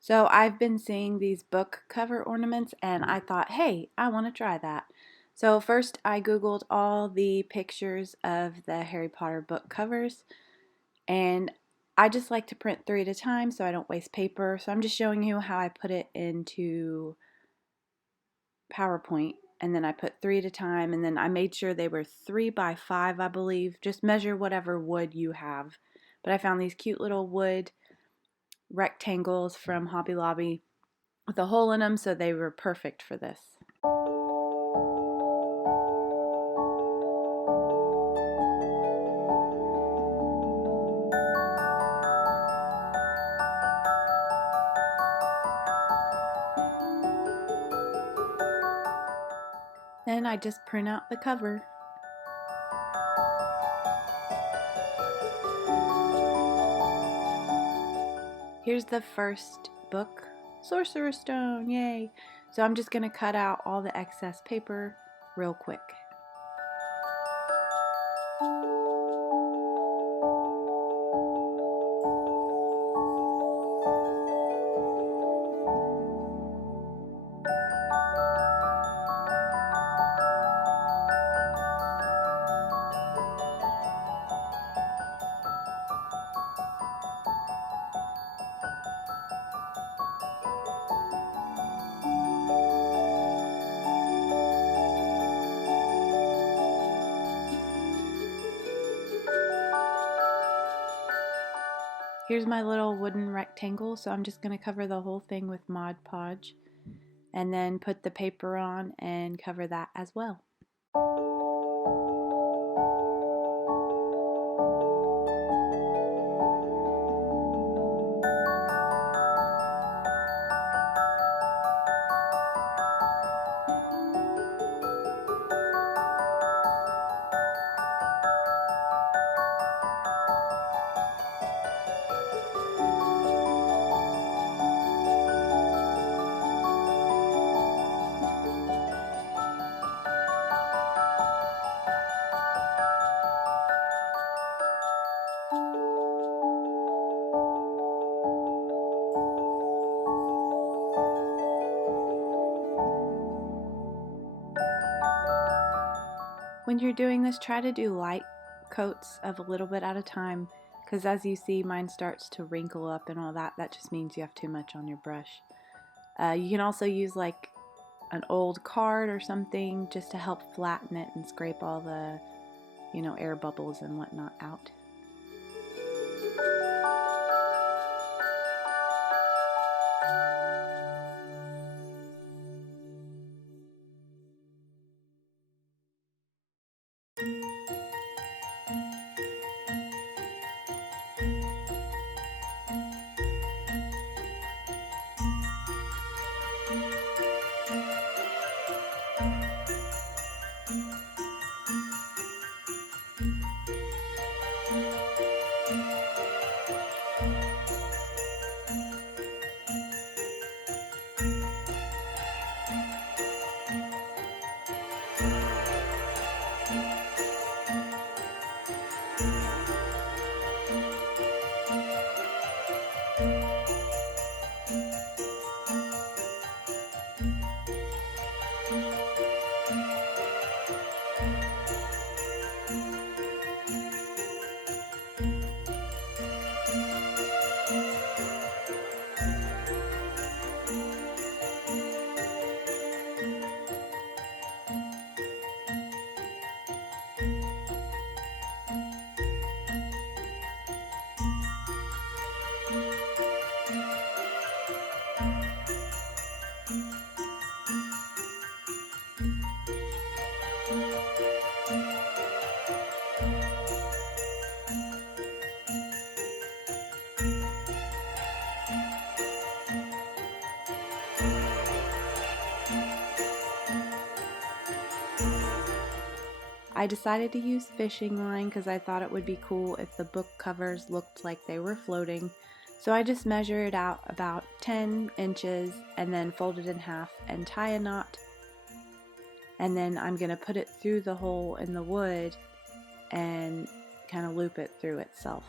So I've been seeing these book cover ornaments and I thought, hey, I want to try that. So first I Googled all the pictures of the Harry Potter book covers, and I just like to print 3 at a time so I don't waste paper. So I'm just showing you how I put it into PowerPoint, and then I put 3 at a time, and then I made sure they were 3 by 5, I believe. Just measure whatever wood you have. But I found these cute little wood rectangles from Hobby Lobby with a hole in them, so they were perfect for this. Then I just print out the cover. Here's the first book, Sorcerer's Stone, yay! So I'm just going to cut out all the excess paper real quick. Here's my little wooden rectangle, so I'm just going to cover the whole thing with Mod Podge and then put the paper on and cover that as well. When you're doing this, try to do light coats of a little bit at a time, because as you see, mine starts to wrinkle up and all that. That just means you have too much on your brush. You can also use like an old card or something just to help flatten it and scrape all the, air bubbles and whatnot out. I decided to use fishing line because I thought it would be cool if the book covers looked like they were floating. So I just measured out about 10 inches and then fold it in half and tie a knot. And then I'm going to put it through the hole in the wood and kind of loop it through itself.